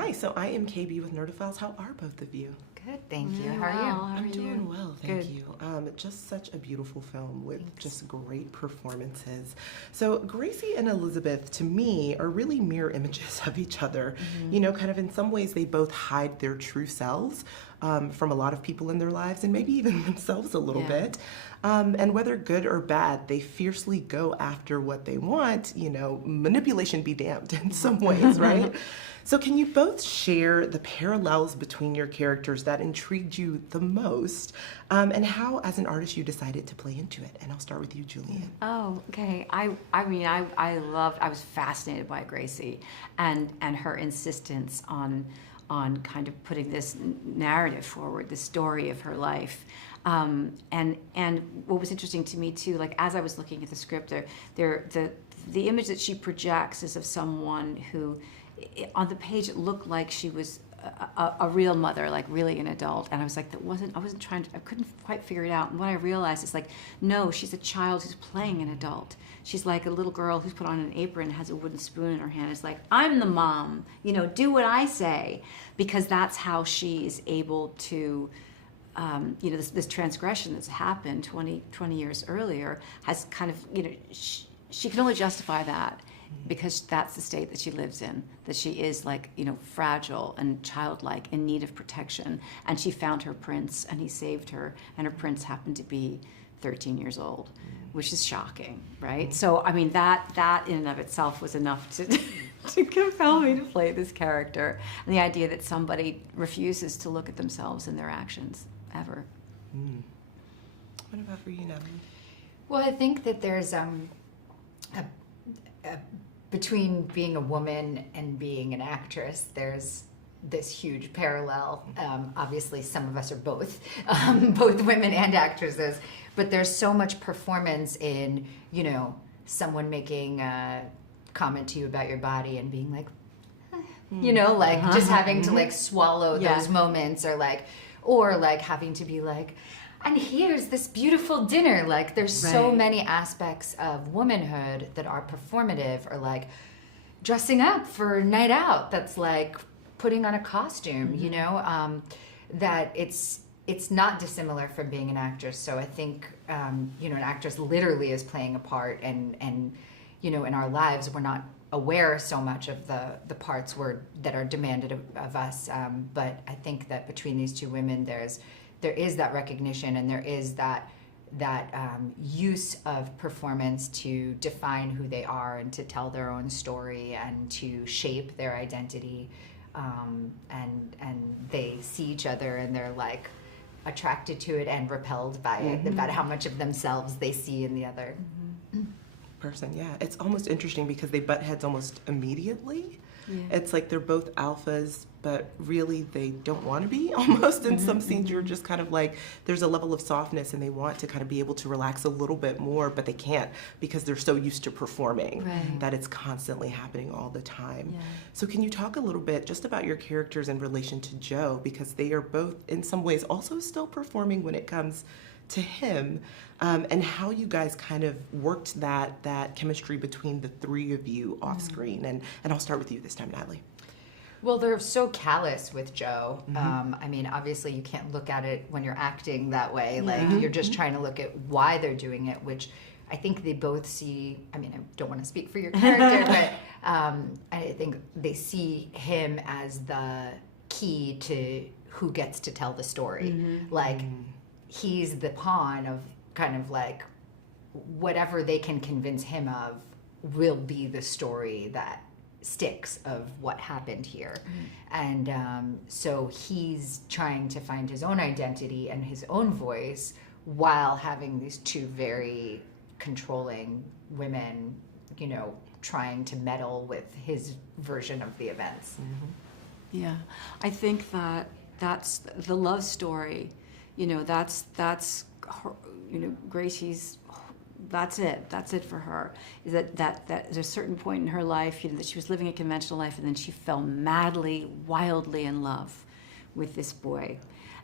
Hi, so I am KB with Nerdophiles. How are both of you? Good, thank you. How are you? I'm doing well, thank Good. you. Just such a beautiful film with just great performances. So Gracie and Elizabeth, to me, are really mirror images of each other. You know, kind of in some ways, they both hide their true selves from a lot of people in their lives, and maybe even themselves a little bit. And whether good or bad, they fiercely go after what they want. You know, manipulation be damned in some ways, right? So can you both share the parallels between your characters that intrigued you the most, and how, as an artist, you decided to play into it? And I'll start with you, Julianne. Oh, okay. I was fascinated by Gracie and her insistence on kind of putting this narrative forward, the story of her life. And what was interesting to me too, like as I was looking at the script, the image that she projects is of someone who, on the page, it looked like she was a real mother, like really an adult. And I was like, I couldn't quite figure it out. And what I realized is like, no, she's a child who's playing an adult. She's like a little girl who's put on an apron, has a wooden spoon in her hand. It's like, I'm the mom, you know, do what I say, because that's how she's able to, you know, this transgression that's happened 20 years earlier has kind of, you know, she can only justify that because that's the state that she lives in, that she is like, you know, fragile and childlike, in need of protection. And she found her prince and he saved her, and her prince happened to be 13 years old, which is shocking, right? So, I mean, that in and of itself was enough to compel me to play this character. And the idea that somebody refuses to look at themselves and their actions, ever. What about for you, Natalie? Well, I think that there's between being a woman and being an actress, there's this huge parallel. Obviously, some of us are both, both women and actresses, but there's so much performance in, you know, someone making a comment to you about your body and being like, you know, like just having to like swallow those moments, or like having to be like, and here's this beautiful dinner. Like there's so many aspects of womanhood that are performative, or like dressing up for a night out, that's like putting on a costume, you know, that it's not dissimilar from being an actress. So I think, you know, an actress literally is playing a part, and you know, in our lives, we're not aware so much of the parts that are demanded of us. But I think that between these two women, there is that recognition, and there is that use of performance to define who they are and to tell their own story and to shape their identity. And they see each other and they're like attracted to it and repelled by it, about how much of themselves they see in the other Person, yeah. It's almost interesting because they butt heads almost immediately. It's like they're both alphas, but really they don't want to be, almost. In some scenes you're just kind of like, there's a level of softness and they want to kind of be able to relax a little bit more, but they can't because they're so used to performing that it's constantly happening all the time. So can you talk a little bit just about your characters in relation to Joe, because they are both in some ways also still performing when it comes to him, and how you guys kind of worked that chemistry between the three of you off screen. And I'll start with you this time, Natalie. Well, they're so callous with Joe. I mean, obviously you can't look at it when you're acting that way. Like you're just trying to look at why they're doing it, which I think they both see. I mean, I don't want to speak for your character, but I think they see him as the key to who gets to tell the story. Like he's the pawn of kind of like whatever they can convince him of will be the story that sticks of what happened here. And so he's trying to find his own identity and his own voice while having these two very controlling women, you know, trying to meddle with his version of the events. Yeah, I think that's the love story. You know, that's her, you know, Gracie's. That's it for her. Is that there's a certain point in her life, you know, that she was living a conventional life, and then she fell madly, wildly in love with this boy,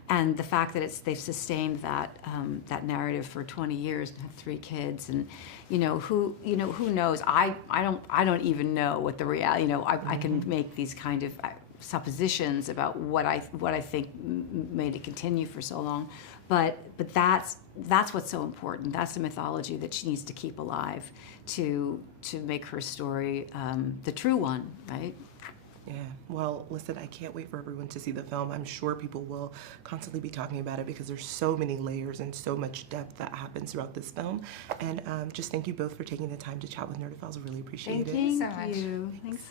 and the fact that they've sustained that narrative for 20 years and have 3 kids, and who knows? I don't even know what the reality. I can make these kind of suppositions about what I think made it continue for so long. But that's what's so important. That's the mythology that she needs to keep alive to make her story the true one, right? Yeah, well, listen, I can't wait for everyone to see the film. I'm sure people will constantly be talking about it because there's so many layers and so much depth that happens throughout this film. And just thank you both for taking the time to chat with Nerdophiles. I really appreciate it. Thank you so much. Thanks.